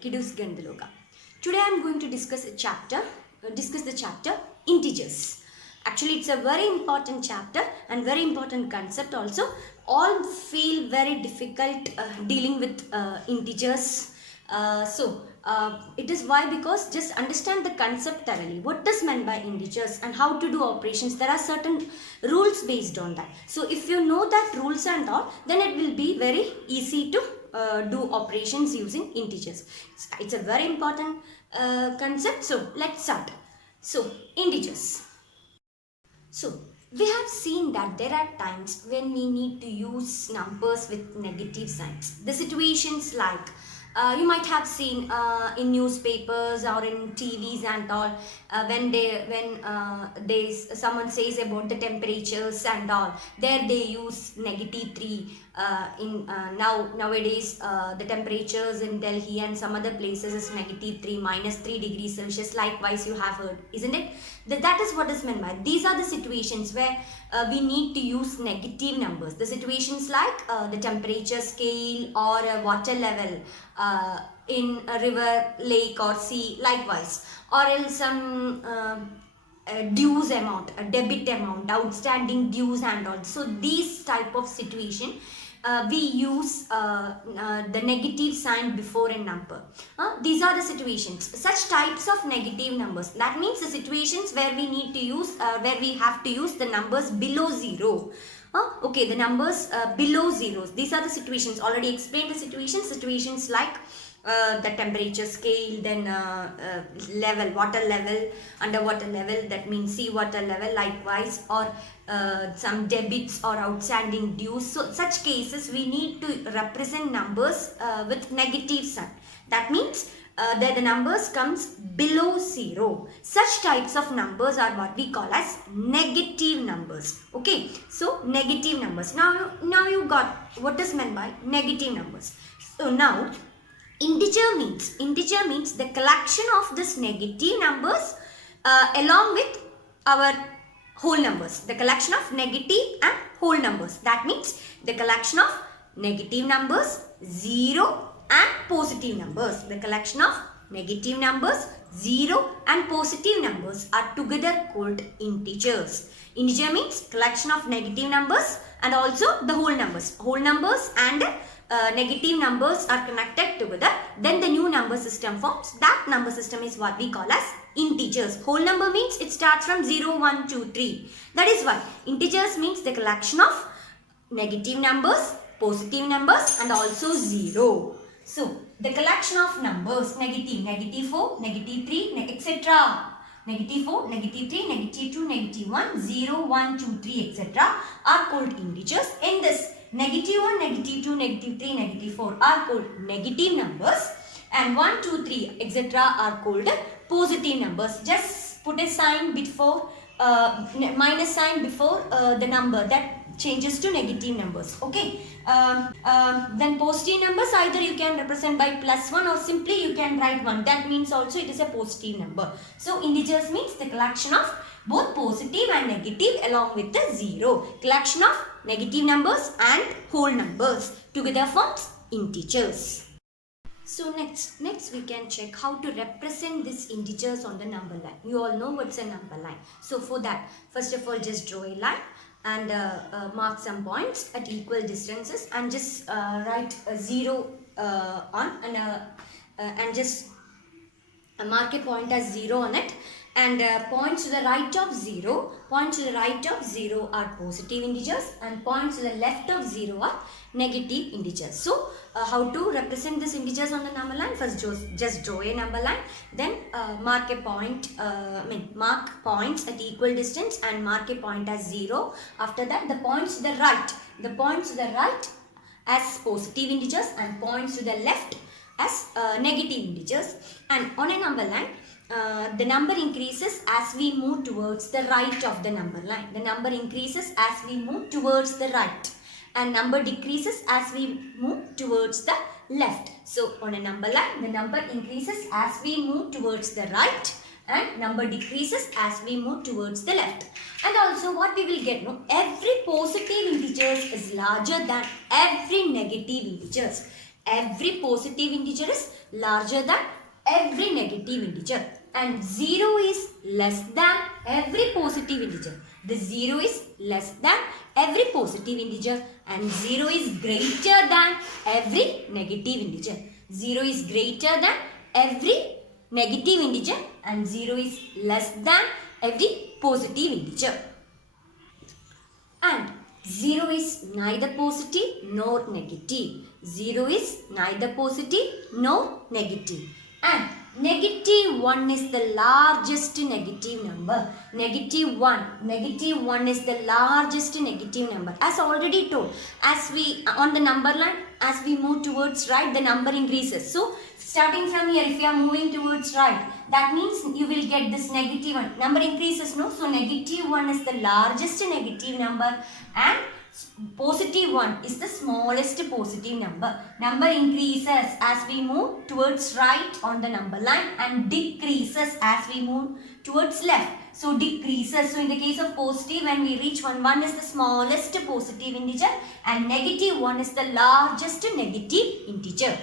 Kiddu's Gandaloga. Today I am going to discuss the chapter integers. Actually, it's a very important chapter and very important concept also. All feel very difficult dealing with integers. It is why, because just understand the concept thoroughly. What does meant by integers and how to do operations? There are certain rules based on that. So if you know that rules and all, then it will be very easy to do operations using integers. It's a very important concept. So let's start. So integers. So we have seen that there are times when we need to use numbers with negative signs. The situations like you might have seen in newspapers or in TVs and all, when someone says about the temperatures and all, there they use -3. Nowadays the temperatures in Delhi and some other places is -3, -3 degrees Celsius. Likewise, you have heard, isn't it? That is what is meant by. These are the situations where we need to use negative numbers. The situations like the temperature scale or water level in a river, lake or sea, likewise, or else some dues amount, a debit amount, outstanding dues and all. So these type of situation we use the negative sign before a number. These are the situations, such types of negative numbers. That means the situations where we need to use, where we have to use the numbers below 0. Okay, the numbers below zeros. These are the situations. Already explained the situations like the temperature scale, then level, water level, underwater level, that means sea water level, likewise, or some debits or outstanding dues. So such cases we need to represent numbers with negative sign. That means that the numbers comes below 0. Such types of numbers are what we call as negative numbers. Okay, so negative numbers. Now you got what is meant by negative numbers. So now integer means the collection of this negative numbers along with our whole numbers. The collection of negative and whole numbers. That means the collection of negative numbers, 0 and positive numbers. The collection of negative numbers, 0 and positive numbers are together called integers. Integer means collection of negative numbers and also the whole numbers. Whole numbers and negative numbers are connected together, then the new number system forms. That number system is what we call as integers. Whole number means it starts from 0, 1, 2, 3. That is why integers means the collection of negative numbers, positive numbers and also 0. So the collection of numbers, negative, -4, -3, etc. -4, -3, -2, -1, 0, 1, 2, 3, etc. are called integers. In this, -1, -2, -3, -4 are called negative numbers, and 1, 2, 3, etc. are called positive numbers. Just put a sign before, minus sign before the number, that changes to negative numbers. Okay. Then positive numbers, either you can represent by +1 or simply you can write 1. That means also it is a positive number. So integers means the collection of both positive and negative along with the 0. Collection of negative numbers and whole numbers together forms integers. So next we can check how to represent these integers on the number line. You all know what's a number line. So for that, first of all, just draw a line and mark some points at equal distances and just write a 0 on and just mark a point as 0 on it, and points to the right of 0 are positive integers and points to the left of 0 are negative integers. So how to represent these integers on the number line? First just draw a number line, then mark a point, mark points at equal distance and mark a point as 0. After that, the points to the right as positive integers and points to the left as negative integers. And on a number line, the number increases as we move towards the right of the number line. The number increases as we move towards the right, and number decreases as we move towards the left. So on a number line, the number increases as we move towards the right and number decreases as we move towards the left. And also what we will get, every positive integers is larger than every negative integers. Every positive integer is larger than every negative integer, and 0 is less than every positive integer. The 0 is less than every positive integer, and 0 is greater than every negative integer. 0 is greater than every negative integer, and 0 is less than every positive integer. And 0 is neither positive nor negative. 0 is neither positive nor negative. And negative 1 is the largest negative number. Negative 1 is the largest negative number. As already told, as we on the number line, as we move towards right, the number increases. So starting from here, if you are moving towards right, that means you will get this negative 1. Number increases, no? So negative 1 is the largest negative number, and positive 1 is the smallest positive number. Number increases as we move towards right on the number line, and decreases as we move towards left. So decreases. So in the case of positive, when we reach 1 is the smallest positive integer, and negative 1 is the largest negative integer.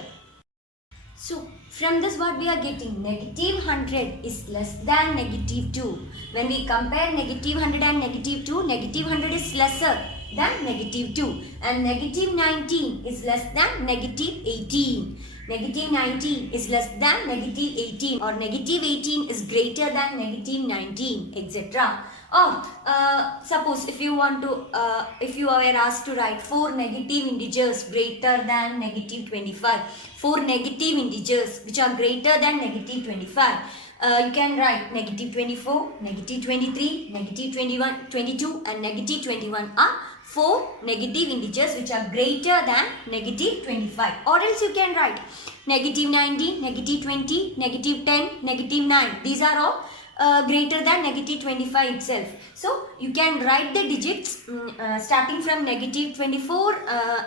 So from this what we are getting, negative 100 is less than negative 2. When we compare negative 100 and negative 2, negative 100 is lesser than negative 2, and negative 19 is less than negative 18. Negative 19 is less than negative 18, or negative 18 is greater than negative 19, etc. Or suppose if you want to, if you are asked to write 4 negative integers greater than negative 25, 4 negative integers which are greater than negative 25, you can write negative 24, negative 23, negative 21, 22 and negative 21 are 4 negative integers which are greater than negative 25. Or else you can write negative 19, negative 20, negative 10, negative 9. These are all greater than negative 25 itself. So you can write the digits starting from negative 24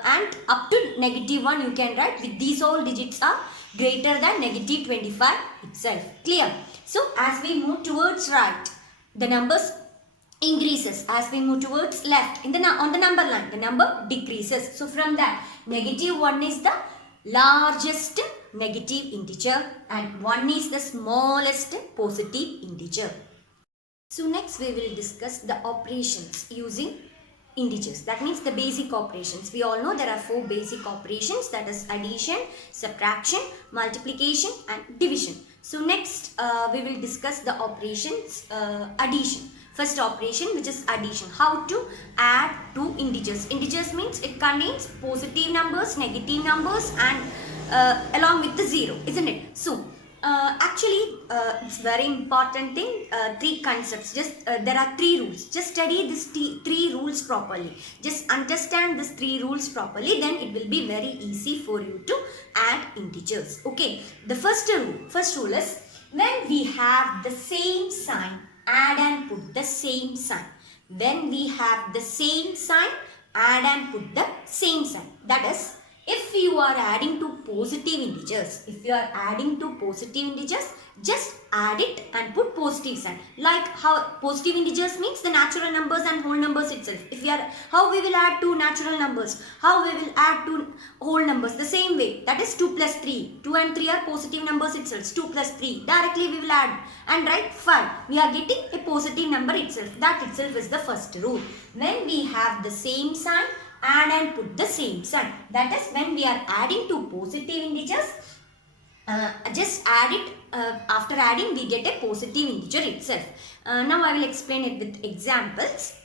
and up to negative 1 you can write with these all digits are greater than negative 25 itself. Clear? So as we move towards right, the numbers increases. As we move towards left in the on the number line, the number decreases. So from that, negative 1 is the largest negative integer and 1 is the smallest positive integer. So next we will discuss the operations using integers. That means the basic operations. We all know there are 4 basic operations, that is addition, subtraction, multiplication and division. So next we will discuss the operations addition. First operation, which is addition. How to add two integers. Integers means it contains positive numbers, negative numbers and along with the 0, isn't it? So actually it's very important thing, 3 concepts. Just there are 3 rules. Just study these 3 rules properly. Just understand these 3 rules properly, then it will be very easy for you to add integers. Okay, the first rule is, when we have the same sign, add and put the same sign. When we have the same sign, add and put the same sign. That is, if you are adding to positive integers, just add it and put positive sign. Like how positive integers means the natural numbers and whole numbers itself. If we are, how we will add two natural numbers, how we will add two whole numbers, the same way. That is 2 plus 3. 2 and 3 are positive numbers itself. 2 plus 3. Directly we will add and write 5. We are getting a positive number itself. That itself is the first rule. When we have the same sign, add and put the same sign. That is, when we are adding two positive integers, just add it. After adding, we get a positive integer itself. Now I will explain it with examples.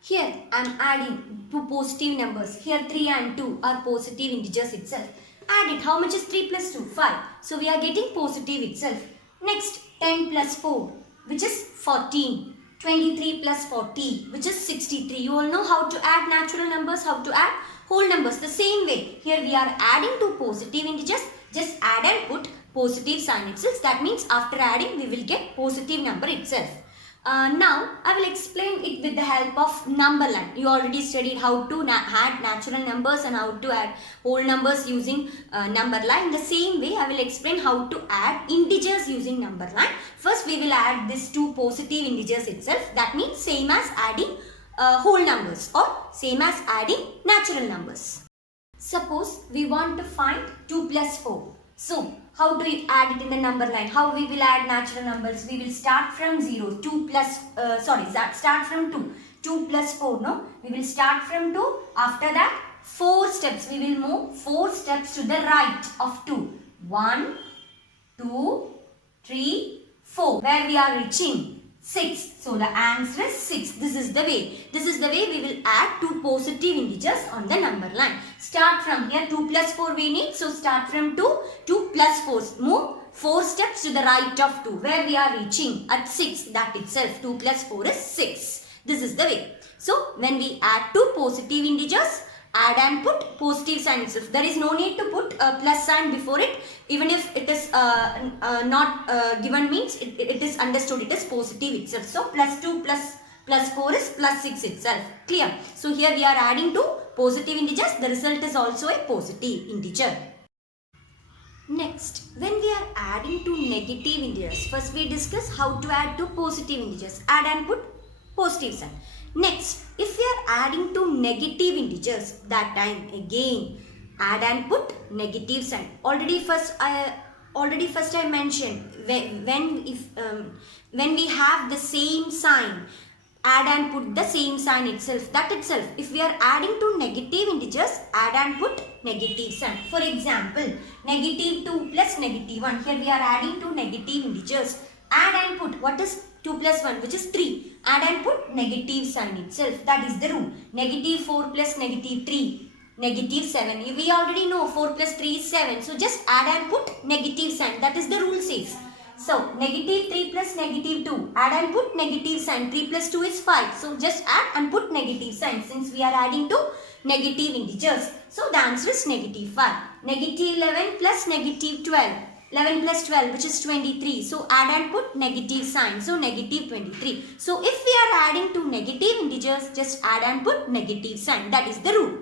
Here I am adding two positive numbers. Here 3 and 2 are positive integers itself. Add it. How much is 3 plus 2? 5. So we are getting positive itself. Next, 10 plus 4, which is 14. 23 plus 40, which is 63. You all know how to add natural numbers, how to add whole numbers. The same way, here we are adding two positive integers. Just add and put positive sign itself. That means after adding, we will get positive number itself. Now, I will explain it with the help of number line. You already studied how to add natural numbers and how to add whole numbers using number line. The same way, I will explain how to add integers using number line. First, we will add these two positive integers itself. That means same as adding whole numbers or same as adding natural numbers. Suppose we want to find 2 plus 4. So, how do we add it in the number line? How we will add natural numbers? We will start from 0. 2 plus, start from 2. 2 plus 4, no? We will start from 2. After that, 4 steps. We will move 4 steps to the right of 2. 1, 2, 3, 4. Where we are reaching? 6. So the answer is 6. This is the way. This is the way we will add two positive integers on the number line. Start from here. 2 plus 4 we need. So start from 2. 2 plus 4. Move 4 steps to the right of 2. Where we are reaching? At 6. That itself. 2 plus 4 is 6. This is the way. So when we add two positive integers, add and put positive sign itself. There is no need to put a plus sign before it. Even if it is not given means it is understood it is positive itself. So plus 2 plus 4 is plus 6 itself. Clear? So here we are adding two positive integers. The result is also a positive integer. Next, when we are adding two negative integers, first we discuss how to add two positive integers. Add and put positive sign. Next, if we are adding two negative integers, that time again add and put negative sign. Already first I mentioned when we have the same sign, add and put the same sign itself. That itself, if we are adding two negative integers, add and put negative sign. For example, negative 2 plus negative 1. Here we are adding two negative integers. Add and put, what is 2 plus 1, which is 3. Add and put negative sign itself. That is the rule. Negative 4 plus negative 3. Negative 7. We already know 4 plus 3 is 7. So just add and put negative sign. That is the rule says. So negative 3 plus negative 2. Add and put negative sign. 3 plus 2 is 5. So just add and put negative sign since we are adding two negative integers. So the answer is negative 5. Negative 11 plus negative 12. 11 plus 12, which is 23. So add and put negative sign. So negative 23. So if we are adding two negative integers, just add and put negative sign. That is the rule.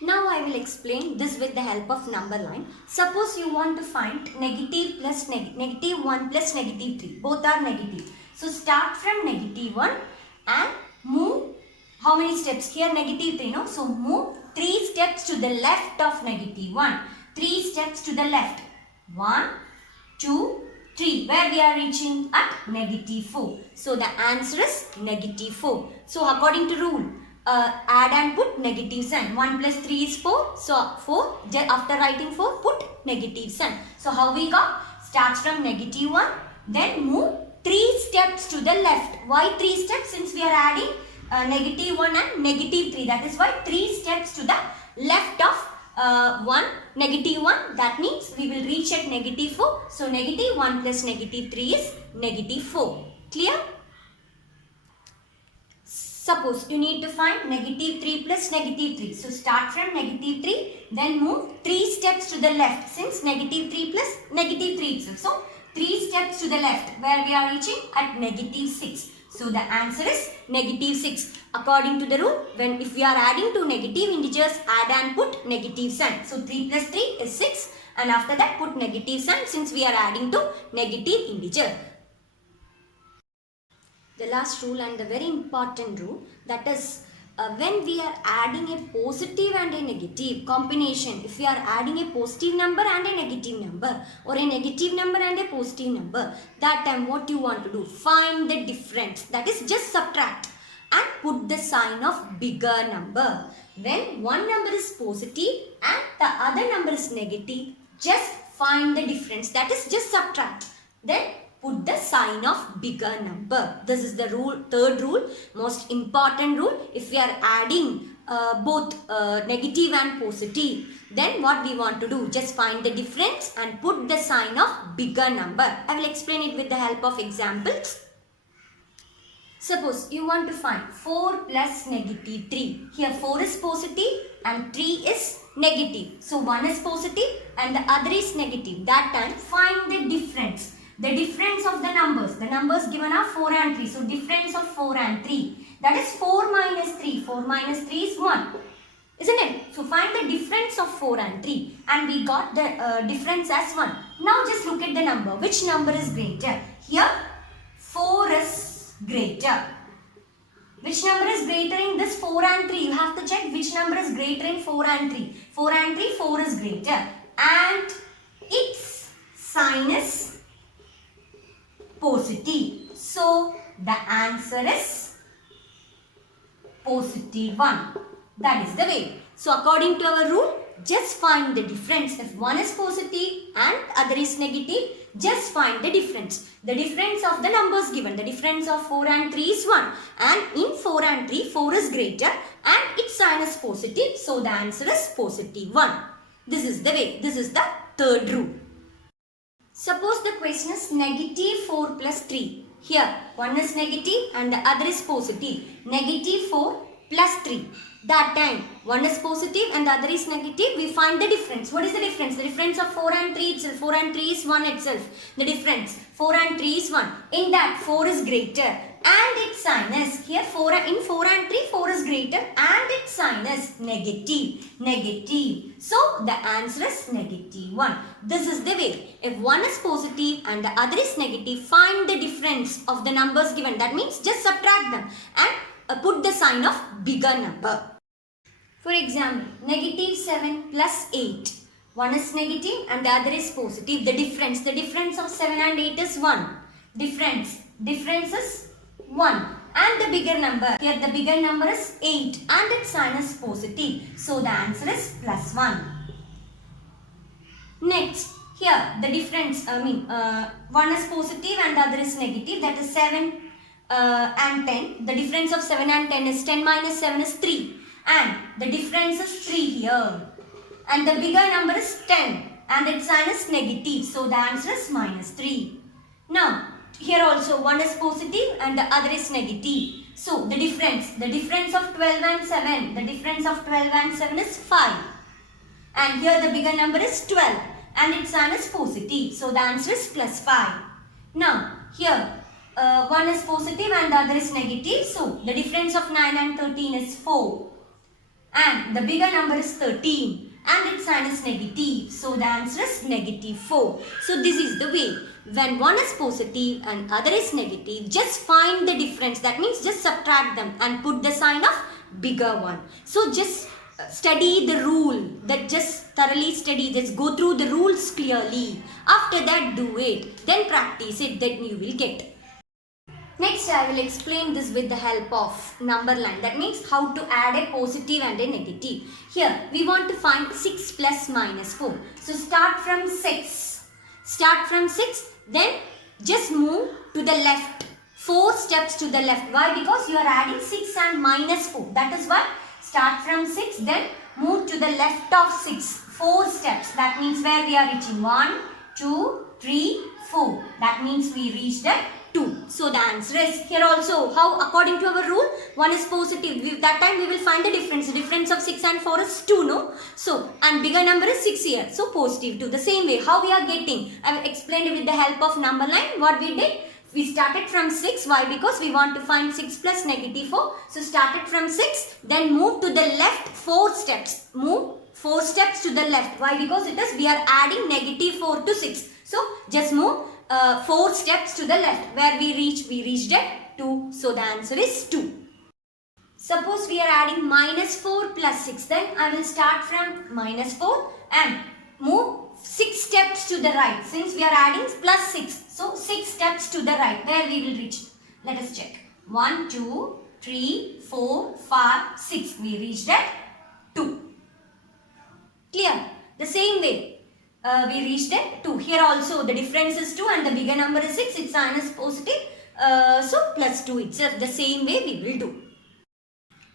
Now I will explain this with the help of number line. Suppose you want to find negative plus negative 1 plus negative 3. Both are negative. So start from negative 1 and move how many steps? Here negative 3, no? So move 3 steps to the left of negative 1. 3 steps to the left. 1, 2, 3. Where we are reaching? At negative 4. So the answer is negative 4. So according to rule, add and put negative sign. 1 plus 3 is 4. So 4. After writing 4, put negative sign. So how we got? Starts from negative 1. Then move 3 steps to the left. Why 3 steps? Since we are adding negative 1 and negative 3. That is why 3 steps to the left of 1, negative 1, that means we will reach at negative 4. So negative 1 plus negative 3 is negative 4. Clear? Suppose you need to find negative 3 plus negative 3. So start from negative 3, then move 3 steps to the left since negative 3 plus negative 3 itself. So 3 steps to the left where we are reaching at negative 6. So the answer is negative 6. According to the rule, if we are adding two negative integers, add and put negative sign. So 3 plus 3 is 6 and after that put negative sign since we are adding two negative integer. The last rule and the very important rule, that is when we are adding a positive and a negative combination, if we are adding a positive number and a negative number or a negative number and a positive number, that time what you want to do? Find the difference, that is just subtract and put the sign of bigger number. When one number is positive and the other number is negative, just find the difference, that is just subtract. Then put the sign of bigger number. This is the rule, third rule, most important rule. If we are adding both negative and positive, then what we want to do? Just find the difference and put the sign of bigger number. I will explain it with the help of examples. Suppose you want to find 4 plus negative 3. Here 4 is positive and 3 is negative. So one is positive and the other is negative. That time find the difference. The difference of the numbers. The numbers given are 4 and 3. So difference of 4 and 3. That is 4 minus 3. 4 minus 3 is 1. Isn't it? So find the difference of 4 and 3. And we got the difference as 1. Now just look at the number. Which number is greater? Here 4 is greater. Which number is greater in this 4 and 3? You have to check which number is greater in 4 and 3. 4 and 3, 4 is greater. And its sign is positive. So, the answer is positive 1. That is the way. So, according to our rule, just find the difference. If one is positive and other is negative, just find the difference. The difference of the numbers given. The difference of 4 and 3 is 1. And in 4 and 3, 4 is greater and its sign is positive. So, the answer is positive 1. This is the way. This is the third rule. Suppose the question is negative 4 plus 3. Here, one is negative and the other is positive. Negative 4 plus 3. That time, one is positive and the other is negative. We find the difference. What is the difference? The difference of 4 and 3 itself. 4 and 3 is 1 itself. The difference. 4 and 3 is 1. In that, 4 is greater. And its sign is, here in 4 and 3, 4 is greater. And its sign is negative. Negative. So, the answer is negative 1. This is the way. If one is positive and the other is negative, find the difference of the numbers given. That means, just subtract them. And put the sign of bigger number. For example, negative 7 plus 8. One is negative and the other is positive. The difference of 7 and 8 is 1. Difference is 1. And the bigger number, here the bigger number is 8 and its sign is positive. So the answer is plus 1. Next, here the difference, one is positive and the other is negative. That is 7 and 10. The difference of 7 and 10 is 10 minus 7 is 3. And the difference is 3 here. And the bigger number is 10. And its sign is negative. So the answer is minus 3. Now, here also one is positive and the other is negative. So the difference of 12 and 7. The difference of 12 and 7 is 5. And here the bigger number is 12. And its sign is positive. So the answer is plus 5. Now, here one is positive and the other is negative. So the difference of 9 and 13 is 4. And the bigger number is 13 and its sign is negative. So the answer is negative 4. So this is the way. When one is positive and other is negative, just find the difference. That means just subtract them and put the sign of bigger one. So just study the rule. That just thoroughly study. Just go through the rules clearly. After that, do it. Then practice it. Then you will get. Next, I will explain this with the help of number line. That means how to add a positive and a negative. Here, we want to find 6 plus minus 4. So, start from 6. Start from 6. Then, just move to the left. 4 steps to the left. Why? Because you are adding 6 and minus 4. That is why. Start from 6. Then, move to the left of 6. 4 steps. That means where we are reaching. 1, 2, 3, 4. That means we reached at 2. So the answer is here also. How? According to our rule, one is positive. That time we will find the difference. The difference of 6 and 4 is 2, no? So, and bigger number is 6 here. So positive 2. The same way, how we are getting? I have explained it with the help of number line. What we did? We started from 6. Why? Because we want to find 6 plus negative 4. So started from 6. Then move to the left 4 steps. Move 4 steps to the left. Why? Because it is we are adding negative 4 to 6. So just move 4 steps to the left. Where we reached at 2. So the answer is 2. Suppose we are adding minus 4 plus 6. Then I will start from minus 4 and move 6 steps to the right. Since we are adding plus 6. So 6 steps to the right. Where we will reach? Let us check. 1, 2, 3, 4, 5, 6. We reached at 2. Clear? The same way. We reached at 2. Here also the difference is 2 and the bigger number is 6. Its sign is positive. So plus 2 itself. The same way we will do.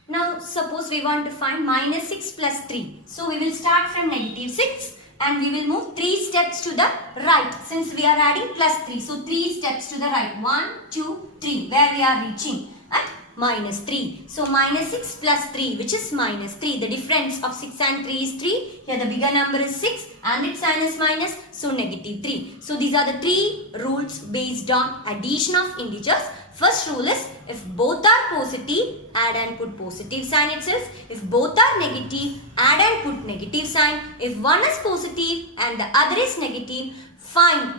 Now suppose we want to find minus 6 plus 3. So we will start from negative 6 and we will move 3 steps to the right. Since we are adding plus 3. So 3 steps to the right. 1, 2, 3. Where we are reaching at minus 3. So minus 6 plus 3, which is minus 3. The difference of 6 and 3 is 3. Here the bigger number is 6 and its sign is minus. So negative 3. So these are the 3 rules based on addition of integers. First rule is if both are positive, add and put positive sign itself. If both are negative, add and put negative sign. If one is positive and the other is negative,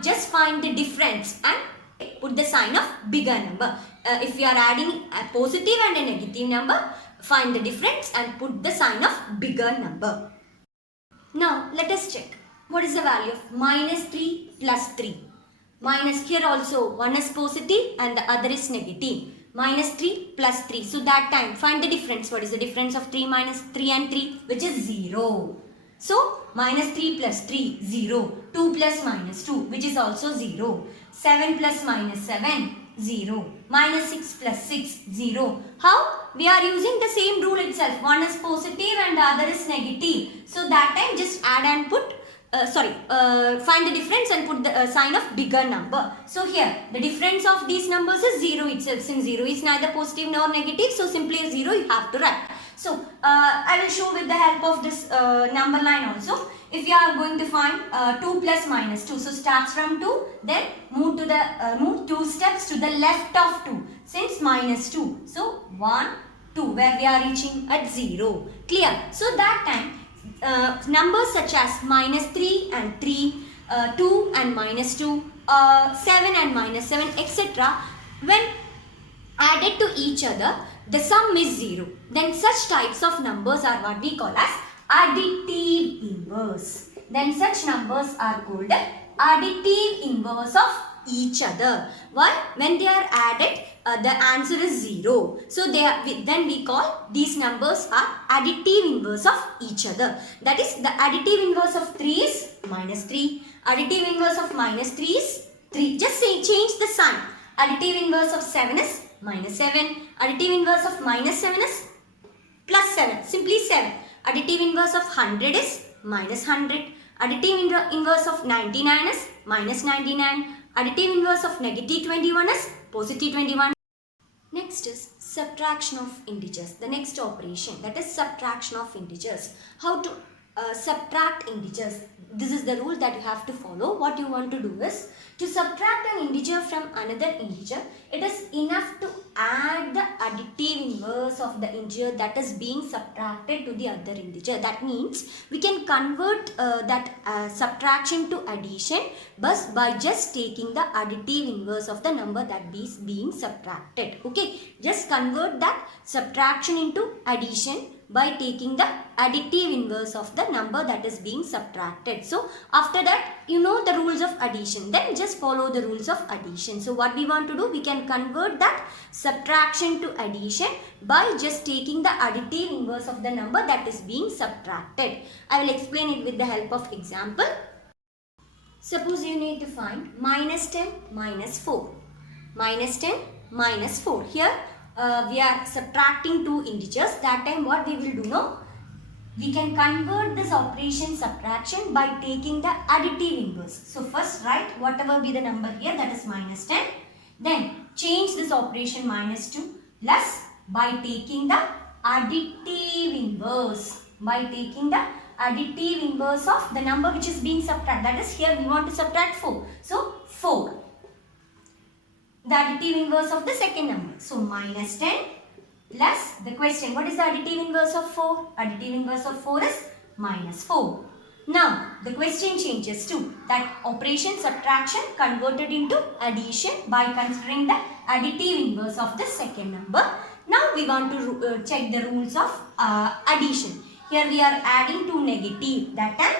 just find the difference and Put the sign of bigger number. If you are adding a positive and a negative number, find the difference and put the sign of bigger number. Now let us check. What is the value of minus 3 plus 3? Minus, here also one is positive and the other is negative. Minus 3 plus 3. So that time find the difference. What is the difference of 3 minus 3 and 3? Which is 0. So minus 3 plus 3, 0. 2 plus minus 2, which is also 0. 7 plus minus 7, 0. Minus 6 plus 6, 0. How? We are using the same rule itself. One is positive and the other is negative. So that time just add and put, find the difference and put the sign of bigger number. So here the difference of these numbers is 0 itself. Since 0 is neither positive nor negative, so simply 0 you have to write. So I will show with the help of this number line also. If you are going to find 2 plus minus 2, so starts from 2, then move to the move 2 steps to the left of 2. Since minus 2, so 1, 2, where we are reaching at 0. Clear? So that time numbers such as minus 3 and 3, 2 and minus 2, 7 and minus 7, etc. when added to each other, the sum is 0. Then such types of numbers are what we call as additive inverse. Then such numbers are called additive inverse of each other. Why? When they are added, the answer is 0. So then we call these numbers are additive inverse of each other. That is, the additive inverse of 3 is minus 3. Additive inverse of minus 3 is 3. Just change the sign. Additive inverse of 7 is minus 7. Additive inverse of minus 7 is plus 7. Simply 7. Additive inverse of 100 is minus 100. Additive inverse of 99 is minus 99. Additive inverse of negative 21 is positive 21. Next is subtraction of integers. The next operation, that is subtraction of integers. How to subtract integers? This is the rule that you have to follow. What you want to do is, to subtract an integer from another integer, it is enough to add the additive inverse of the integer that is being subtracted to the other integer. That means we can convert that subtraction to addition by just taking the additive inverse of the number that is being subtracted. Okay, just convert that subtraction into addition by taking the additive inverse of the number that is being subtracted. So after that, you know the rules of addition, then just follow the rules of addition. So what we want to do, we can convert that subtraction to addition by just taking the additive inverse of the number that is being subtracted. I will explain it with the help of example. Suppose you need to find minus 10 minus 4. Minus 10 minus 4. Here we are subtracting two integers. That time what we will do now? We can convert this operation subtraction by taking the additive inverse. So first write whatever be the number here, that is minus 10. Then change this operation minus 2 plus by taking the additive inverse. By taking the additive inverse of the number which is being subtracted. That is, here we want to subtract 4. So 4. The additive inverse of the second number. So minus 10 plus the question. What is the additive inverse of 4? Additive inverse of 4 is minus 4. Now the question changes to that operation subtraction converted into addition by considering the additive inverse of the second number. Now we want to check the rules of addition. Here we are adding to negative. That time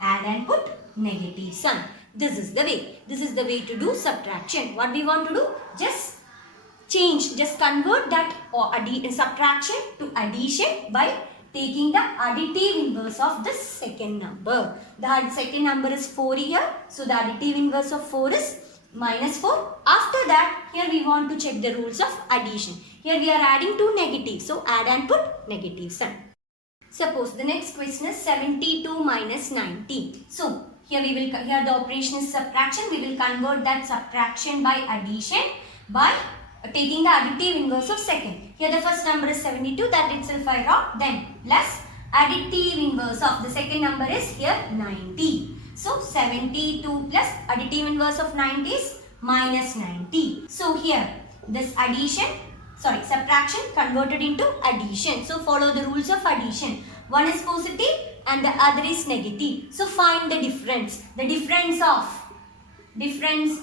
add and put negative sign. This is the way. This is the way to do subtraction. What we want to do? Just convert that subtraction to addition by taking the additive inverse of the second number. The second number is 4 here. So the additive inverse of 4 is minus 4. After that, here we want to check the rules of addition. Here we are adding to negative. So add and put negative sign. Suppose the next question is 72 minus 90. So here the operation is subtraction. We will convert that subtraction by addition by taking the additive inverse of second. Here the first number is 72, that itself I wrote. Then plus additive inverse of the second number is here 90. So 72 plus additive inverse of 90 is minus 90. So here this subtraction converted into addition. So follow the rules of addition. One is positive and the other is negative. So find the difference. The difference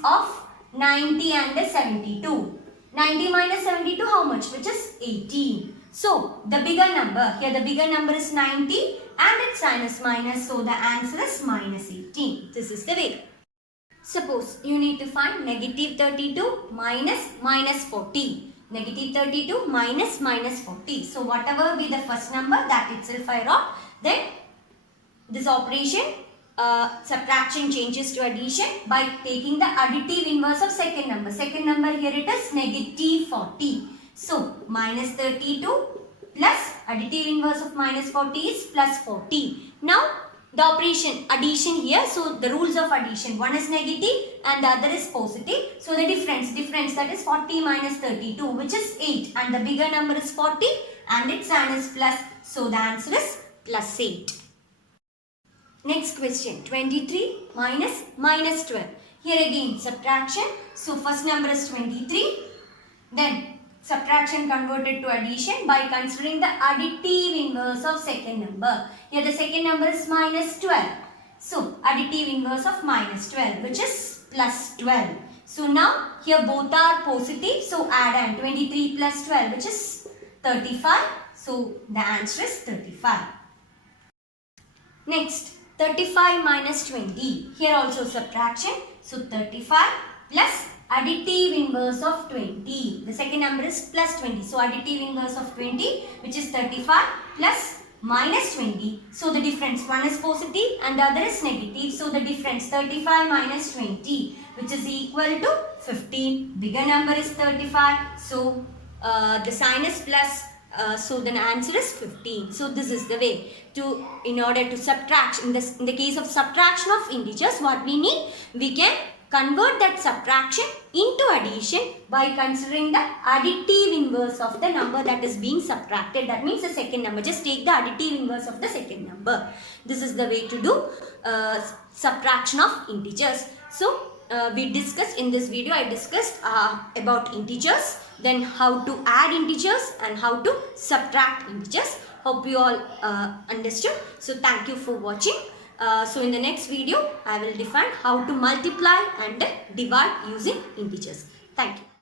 of 90 and 72. 90 minus 72, how much? Which is 18. So, the bigger number, here the bigger number is 90 and its sign is minus, so the answer is minus 18. This is the way. Suppose you need to find negative 32 minus 40. Negative 32 minus 40. So, whatever be the first number, that itself I wrote. Then, this operation, subtraction changes to addition by taking the additive inverse of second number. Second number here it is negative 40. So, minus 32 plus additive inverse of minus 40 is plus 40. Now, the operation addition here, so the rules of addition, one is negative and the other is positive. So, the difference that is 40 minus 32, which is 8, and the bigger number is 40 and its sign is plus. So, the answer is plus 8. Next question, 23 minus 12. Here again subtraction. So, first number is 23. Then subtraction converted to addition by considering the additive inverse of second number. Here the second number is minus 12. So, additive inverse of minus 12, which is plus 12. So, now here both are positive. So, add on 23 plus 12, which is 35. So, the answer is 35. Next, 35 minus 20. Here also subtraction. So, 35 plus additive inverse of 20. The second number is plus 20. So, additive inverse of 20, which is 35 plus minus 20. So, the difference, one is positive and the other is negative. So, the difference 35 minus 20, which is equal to 15. Bigger number is 35. So, the sign is plus. So, the answer is 15. So, this is the way to, in order to subtract, in the case of subtraction of integers, what we need, we can convert that subtraction into addition by considering the additive inverse of the number that is being subtracted. That means the second number. Just take the additive inverse of the second number. This is the way to do subtraction of integers. So, we discussed in this video, I discussed about integers, then how to add integers and how to subtract integers. Hope you all understood. So, thank you for watching. So, in the next video, I will define how to multiply and divide using integers. Thank you.